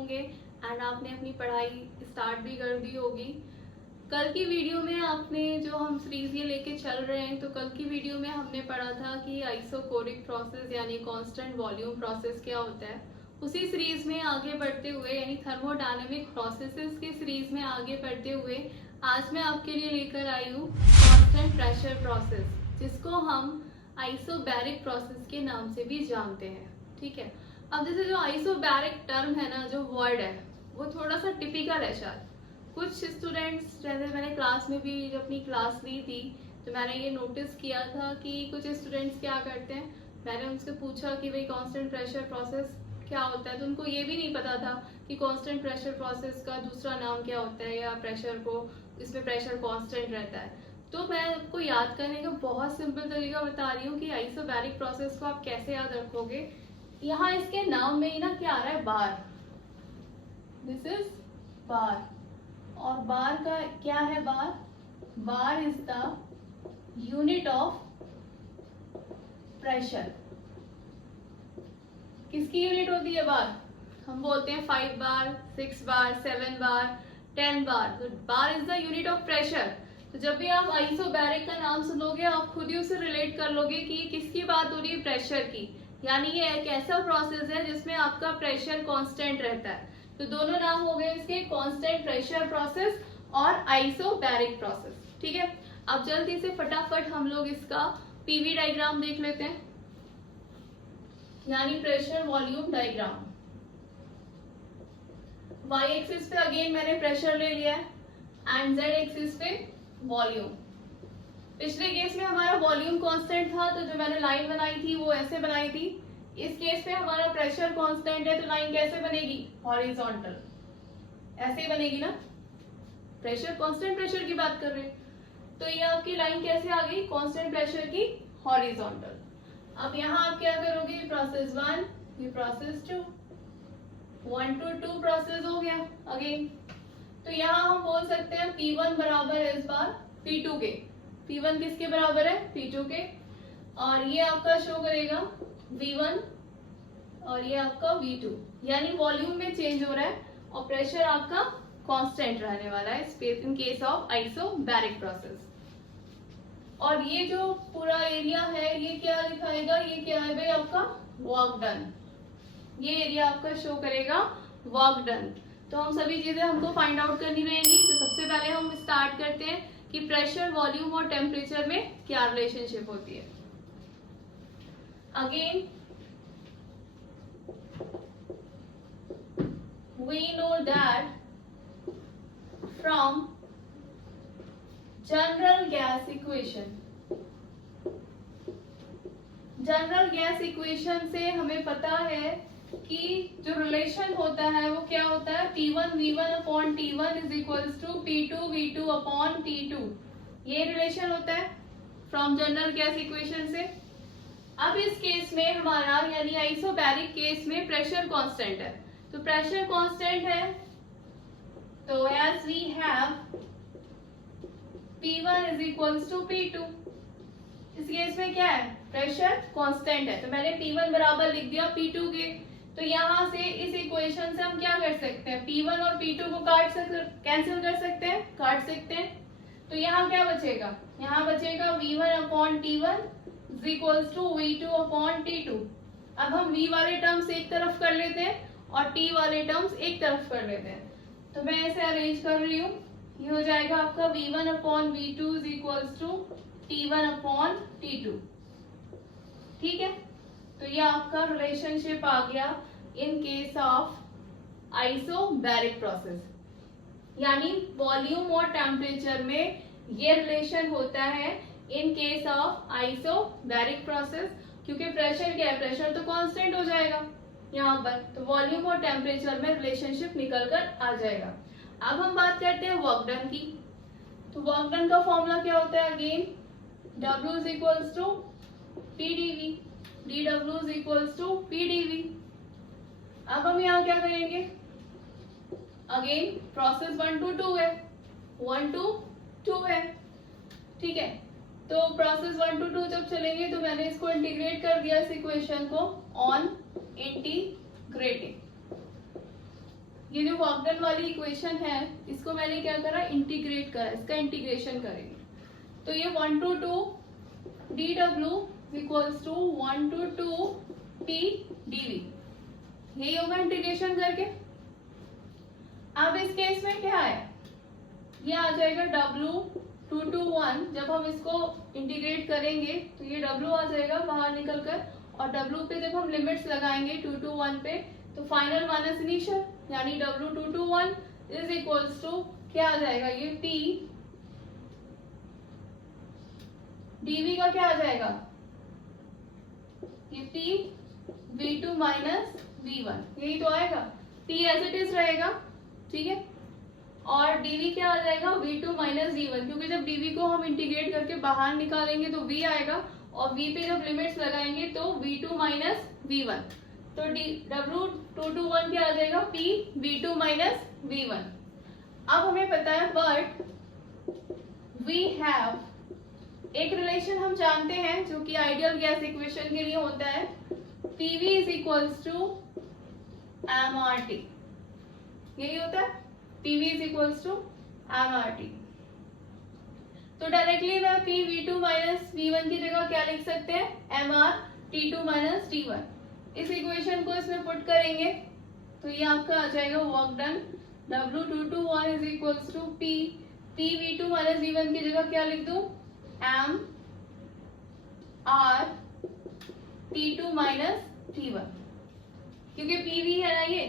होंगे एंड आपने अपनी पढ़ाई स्टार्ट भी कर दी होगी। कल की वीडियो में आपने जो हम सीरीज ये लेके चल रहे हैं, तो कल की वीडियो में हमने पढ़ा था कि आइसोकोरिक प्रोसेस यानी कांस्टेंट वॉल्यूम प्रोसेस क्या होता है। उसी सीरीज में आगे बढ़ते हुए यानी थर्मोडायनेमिक प्रोसेसेस के सीरीज में आगे बढ़ते हुए आज मैं आपके लिए लेकर आई हूँ कांस्टेंट प्रेशर प्रोसेस, जिसको हम आइसोबैरिक प्रोसेस के नाम से भी जानते हैं। ठीक है, अब जैसे जो आइसोबैरिक टर्म है ना, जो वर्ड है वो थोड़ा सा टिपिकल है। शायद कुछ स्टूडेंट्स, जैसे मैंने क्लास में भी जब अपनी क्लास ली थी तो मैंने ये नोटिस किया था कि कुछ स्टूडेंट्स क्या करते हैं, मैंने उनसे पूछा कि भाई कांस्टेंट प्रेशर प्रोसेस क्या होता है, तो उनको ये भी नहीं पता था कि कांस्टेंट प्रेशर प्रोसेस का दूसरा नाम क्या होता है या प्रेशर को इसमें प्रेशर कांस्टेंट रहता है। तो मैं आपको याद करने का बहुत सिंपल तरीका बता रही हूँ कि आइसोबैरिक प्रोसेस को आप कैसे याद रखोगे। यहाँ इसके नाम में ही ना क्या आ रहा है, बार। दिस इज बार, और बार का क्या है, bar, bar is the unit of pressure. किसकी यूनिट होती है बार? हम बोलते हैं 5 बार, 6 बार, 7 बार, 10 बार। तो बार is the unit of pressure. तो जब भी आप आइसोबैरिक का नाम सुनोगे आप खुद ही उसे रिलेट कर लोगे कि ये किसकी बात हो रही है, प्रेशर की। यानी ये एक ऐसा प्रोसेस है जिसमें आपका प्रेशर कांस्टेंट रहता है। तो दोनों नाम हो गए इसके, कांस्टेंट प्रेशर प्रोसेस और आइसोबैरिक प्रोसेस। ठीक है, अब जल्दी से फटाफट हम लोग इसका पीवी डायग्राम देख लेते हैं, यानी pressure volume diagram. y axis पे अगेन मैंने प्रेशर ले लिया है एंड z एक्सिस पे वॉल्यूम। पिछले केस में हमारा वॉल्यूम कांस्टेंट था, तो जो मैंने लाइन बनाई थी वो ऐसे बनाई थी। इस केस में हमारा प्रेशर कांस्टेंट है, तो लाइन कैसे बनेगी, हॉरिजॉन्टल, ऐसे ही बनेगी ना। प्रेशर कांस्टेंट प्रेशर की बात कर रहे हैं, तो ये आपकी लाइन कैसे आ गई, कांस्टेंट प्रेशर की हॉरिजॉन्टल। अब यहाँ आप क्या करोगे, प्रोसेस 1, ये प्रोसेस 2, 1 to 2 प्रोसेस हो गया अगेन। तो यहाँ हम बोल सकते हैं P1 बराबर है इस बार P2 के। P1 किसके बराबर है, P2 के, और ये आपका शो करेगा V1 और ये आपका V2, यानी वॉल्यूम में चेंज हो रहा है और प्रेशर आपका कांस्टेंट रहने वाला है space in case of isobaric process. और ये जो पूरा एरिया है ये क्या दिखाएगा, ये क्या है भाई आपका वर्क डन। ये एरिया आपका शो करेगा वर्क डन। तो हम सभी चीजें हमको फाइंड आउट करनी रहेंगी। तो सबसे पहले हम स्टार्ट करते हैं कि प्रेशर, वॉल्यूम और टेम्परेचर में क्या रिलेशनशिप होती है। Again we know that from general gas equation, general gas equation से हमें पता है कि जो रिलेशन होता है वो क्या होता है, P1 V1 upon T1 is equals to P2 V2 upon T2। ये रिलेशन होता है फ्रॉम जनरल गैस इक्वेशन से। अब इस केस में हमारा यानी आइसोबैरिक केस में प्रेशर कांस्टेंट है, तो प्रेशर कांस्टेंट है, तो as we have P1 is equals to P2। इस केस में क्या है, प्रेशर कांस्टेंट है, तो मैंने P1 बराबर लिख दिया P2 के। तो यहाँ से इस इक्वेशन से हम क्या कर सकते हैं, P1 और P2 को कैंसिल कर सकते हैं, काट सकते हैं। तो यहाँ क्या बचेगा, यहाँ बचेगा V1 upon T1 is equals to V2 upon T2। अब हम V वाले टर्म्स एक तरफ कर लेते हैं और T वाले टर्म्स एक तरफ कर लेते हैं। तो मैं ऐसे अरेंज कर रही हूँ, ये हो जाएगा आपका V1 upon V2 is equals to T1 upon T2। ठीक है, तो ये आपका रिलेशनशिप आ गया in case of isobaric process, यानी वॉल्यूम और टेम्परेचर में ये रिलेशन होता है in case of isobaric process. क्योंकि प्रेशर क्या है, प्रेशर तो कांस्टेंट हो जाएगा यहाँ पर, तो वॉल्यूम और टेम्परेचर में रिलेशनशिप निकल कर आ जाएगा। अब हम बात करते हैं वर्क डन की। तो वर्क डन का फॉर्मूला क्या होता है, again W is equals to PdV, dW is equals to PdV। अब हम यहाँ क्या करेंगे, अगेन प्रोसेस 1 to 2 है, 1 to 2 है। ठीक है, तो प्रोसेस 1 to 2 जब चलेंगे तो मैंने इसको इंटीग्रेट कर दिया इस इक्वेशन को ऑन इंटीग्रेटिंग। ये जो वर्क डन वाली इक्वेशन है इसको मैंने क्या करा, इंटीग्रेट करा, इसका इंटीग्रेशन करेंगे। तो ये 1 to 2 dw equals to 1 to 2 t dv, यही होगा इंटीग्रेशन करके। अब इस केस में क्या है, ये आ जाएगा w 2 to 1, जब हम इसको इंटीग्रेट करेंगे तो ये w आ जाएगा बाहर निकल कर, और w पे जब हम लिमिट्स लगाएंगे 2 to 1 पे, तो फाइनल माइनस इनिशियल यानी w 2 to 1 is equals to क्या आ जाएगा, ये t dv का क्या आ जाएगा, ये t v2 माइनस v1, यही तो आएगा। t एज इट इज रहेगा, ठीक है, और dv क्या आ जाएगा, v2 माइनस v1, क्योंकि जब dv को हम इंटीग्रेट करके बाहर निकालेंगे तो v आएगा, और v पे जब लिमिट्स लगाएंगे तो v2 माइनस v1, तो w 2 to 1 क्या आ जाएगा, p v2 माइनस v1। अब हमें पता है बट वी हैव एक रिलेशन हम जानते हैं जो कि आइडियल गैस इक्वेशन के लिए होता है, PV is equals to MRT, यही होता है, PV is equals to MRT। तो डायरेक्टली मैं P V2 माइनस V1 की जगह क्या लिख सकते हैं, MR T2 माइनस T1। इस इक्वेशन को इसमें पुट करेंगे तो ये आपका आ जाएगा work done W2 to 1 is equals to P V2 minus V1 की जगह क्या लिख दूं, M R T2 minus T1, क्योंकि PV है ना, ये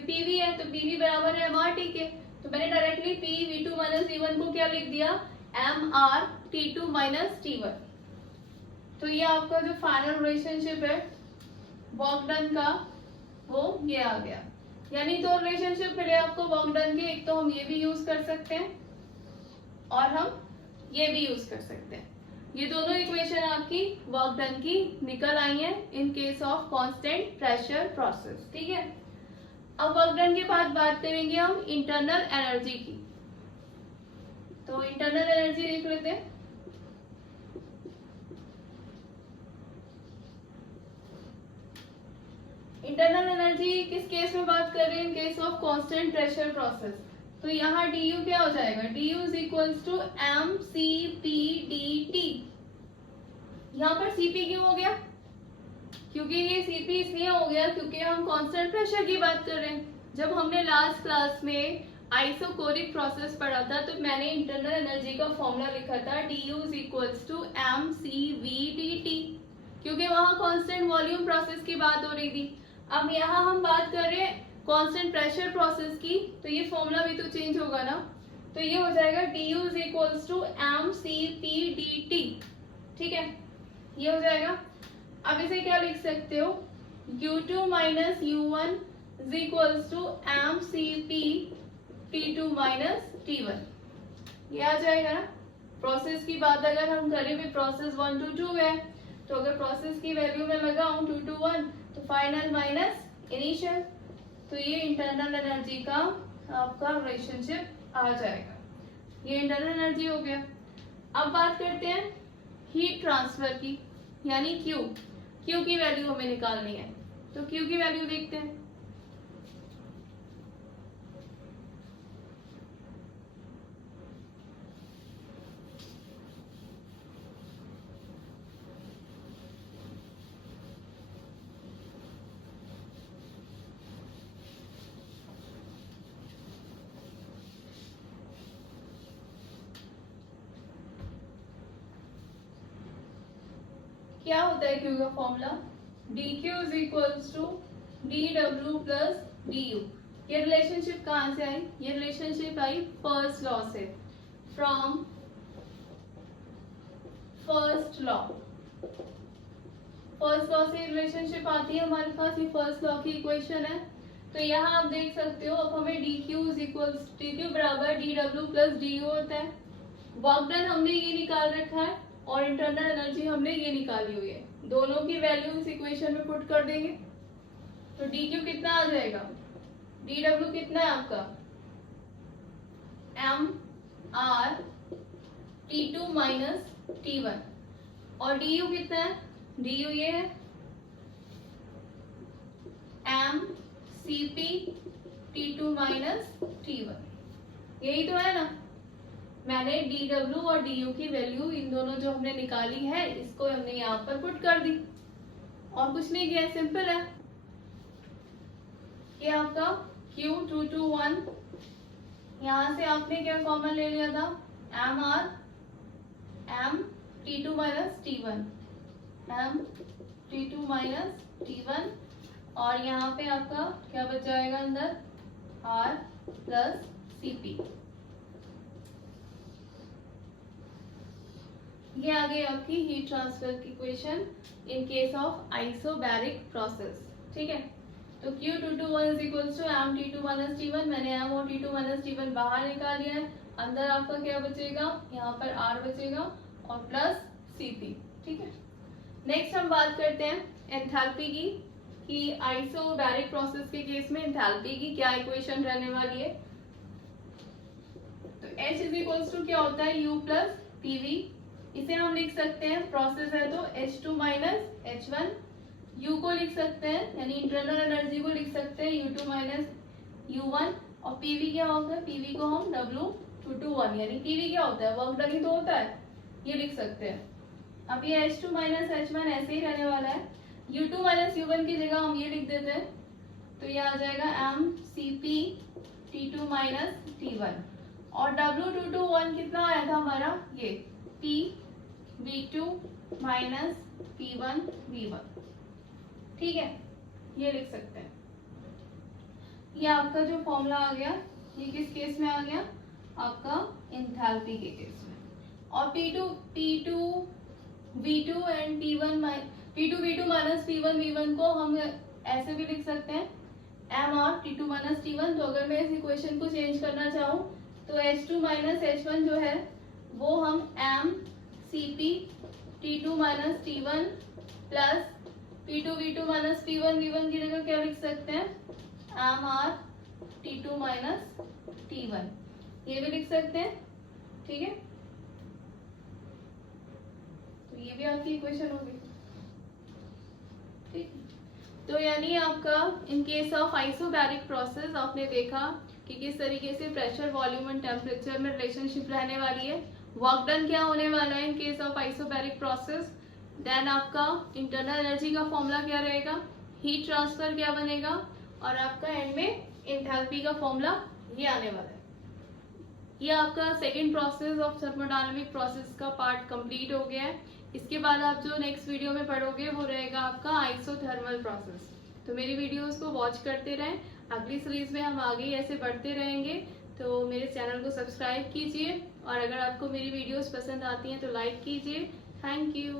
PV है तो PV बराबर है MRT के, तो मैंने directly P V2 minus V1 को क्या लिख दिया, MR T2 माइनस T1। तो ये आपका जो फाइनल रिलेशनशिप है वर्क डन का वो ये आ गया। यानी दो रिलेशनशिप मिले आपको वर्क डन के, एक तो हम ये भी यूज कर सकते हैं और हम ये भी यूज कर सकते हैं। ये दोनों इक्वेशन आपकी वर्क डन की निकल आई हैं इन case of constant pressure process, ठीक है। अब वर्क डन के बाद बात करेंगे हम इंटरनल एनर्जी की। तो इंटरनल एनर्जी लिख लेते हैं, इंटरनल एनर्जी किस केस में बात कर रहे हैं, इन case of constant pressure process. तो यहाँ du क्या हो जाएगा, du is equals to mCp/dt। यहाँ पर Cp क्यों हो गया, क्योंकि ये Cp इसलिए हो गया क्योंकि हम कांस्टेंट प्रेशर की बात कर रहे हैं। जब हमने लास्ट क्लास में आइसोकोरिक प्रोसेस पढ़ा था तो मैंने इंटरनल एनर्जी का फॉर्मूला लिखा था du is equals to mCv/dt, क्योंकि वहां कांस्टेंट वॉल्यूम प्रोसेस की बात हो रही थी। अब यहाँ हम बात कर रहे हैं कांस्टेंट प्रेशर प्रोसेस की, तो ये फॉर्मूला भी तो चेंज होगा ना, तो ये हो जाएगा du is equals to mCp/dt, ठीक है, ये हो जाएगा। अब इसे क्या लिख सकते हो, u2 minus u1 is equals to mCp/T2 minus T1, ये आ जाएगा ना। प्रोसेस की बात अगर हम करें भी प्रोसेस 1 to 2 है, तो अगर प्रोसेस की वैल्यू में लगाऊं 2 to 1 तो फाइनल माइनस इनिशियल, तो ये इंटरनल एनर्जी का आपका रिलेशनशिप आ जाएगा। ये इंटरनल एनर्जी हो गया। अब बात करते हैं हीट ट्रांसफर की, यानी Q की वैल्यू हमें निकालनी है, तो Q की वैल्यू देखते हैं। क्या होता है Q का formula, dq is equals to dw plus du। ये रिलेशनशिप कहाँ से आई, ये रिलेशनशिप आई फर्स्ट लॉ से, from first law. First law से रिलेशनशिप आती है हमारे पास, ये फर्स्ट लॉ की इक्वेशन है। तो यहाँ आप देख सकते हो, अब हमें dq बराबर dw प्लस du होता है। वर्क डन हमने ये निकाल रखा है और इंटरनल एनर्जी हमने ये निकाली हुई है, दोनों की वैल्यू इस इक्वेशन में पुट कर देंगे तो dq कितना आ जाएगा, dw कितना है आपका mR T2 माइनस T1, और du कितना है, du ये है mCp T2 माइनस T1, यही तो है ना। मैंने dW और du की वैल्यू इन दोनों जो हमने निकाली है इसको हमने यहाँ पर पुट कर दी और कुछ नहीं किया, सिंपल है। ये आपका Q221, यहाँ से आपने क्या कॉमन ले लिया था, m T2 minus T1, m T2 minus T1, और यहाँ पे आपका क्या बच जाएगा अंदर, R प्लस Cp। ये आ गई आपकी हीट ट्रांसफर की equation in case of isobaric process. ठीक है, तो Q221 is equal to m T2 minus T1, मैंने m और T2 माइनस T1 बाहर निकाल लिया है, अंदर आपका क्या बचेगा, यहाँ पर R बचेगा और प्लस Cp। ठीक है, नेक्स्ट हम बात करते हैं एंथैल्पी की, कि आइसोबैरिक प्रोसेस के केस में एंथैल्पी की क्या इक्वेशन रहने वाली है। तो H इज इक्वल टू क्या होता है, U प्लस PV, इसे हम लिख सकते हैं, प्रोसेस है तो H2 माइनस H1, U को लिख सकते हैं यानी इंटरनल एनर्जी को लिख सकते हैं U2 माइनस U1, और PV क्या होता है, PV को हम W221 यानी PV क्या होता है, वर्क डन ही तो होता है, ये लिख सकते हैं। अब ये H2 माइनस H1 ऐसे ही रहने वाला है, U2 माइनस U1 की जगह हम ये लिख देते हैं, तो ये आ जाएगा mCp T2 माइनस T1, और W221 कितना आया था हमारा, ये PV2 माइनस P1V1। ठीक है, ये लिख सकते हैं। ये आपका जो फॉर्मूला आ गया, ये किस केस में आ गया, आपका एंथैल्पी के केस में। और P2V2 and P2V2 minus P1V1 को हम ऐसे भी लिख सकते हैं, mR T2 माइनस T1। तो अगर मैं इस इक्वेशन को चेंज करना चाहूँ तो H2 माइनस H1 जो है वो हम mCp T2 minus T1 plus P2V2 minus P1V1 की जगह क्या लिख सकते हैं, mR T2 माइनस T1, ये भी लिख सकते हैं। ठीक है, तो ये भी आपकी इक्वेशन होगी। ठीक, तो यानी आपका in case of isobaric process आपने देखा कि किस तरीके से प्रेशर, वॉल्यूम एंड टेम्परेचर में रिलेशनशिप रहने वाली है, वर्क डन क्या होने वाला है in case of isobaric process, then आपका इंटरनल एनर्जी का फॉर्मूला क्या रहेगा, हीट ट्रांसफर क्या बनेगा, और आपका एंड में एंथैल्पी का फॉर्मूला ये आने वाला है। ये आपका second process of thermodynamic process का पार्ट कंप्लीट हो गया है। इसके बाद आप जो नेक्स्ट वीडियो में पढ़ोगे वो रहेगा आपका आइसोथर्मल प्रोसेस। तो मेरी वीडियोस को वॉच करते रहें, अगली सीरीज में हम आगे ऐसे बढ़ते रहेंगे। तो मेरे चैनल को सब्सक्राइब कीजिए, और अगर आपको मेरी वीडियोस पसंद आती हैं तो लाइक कीजिए। Thank you.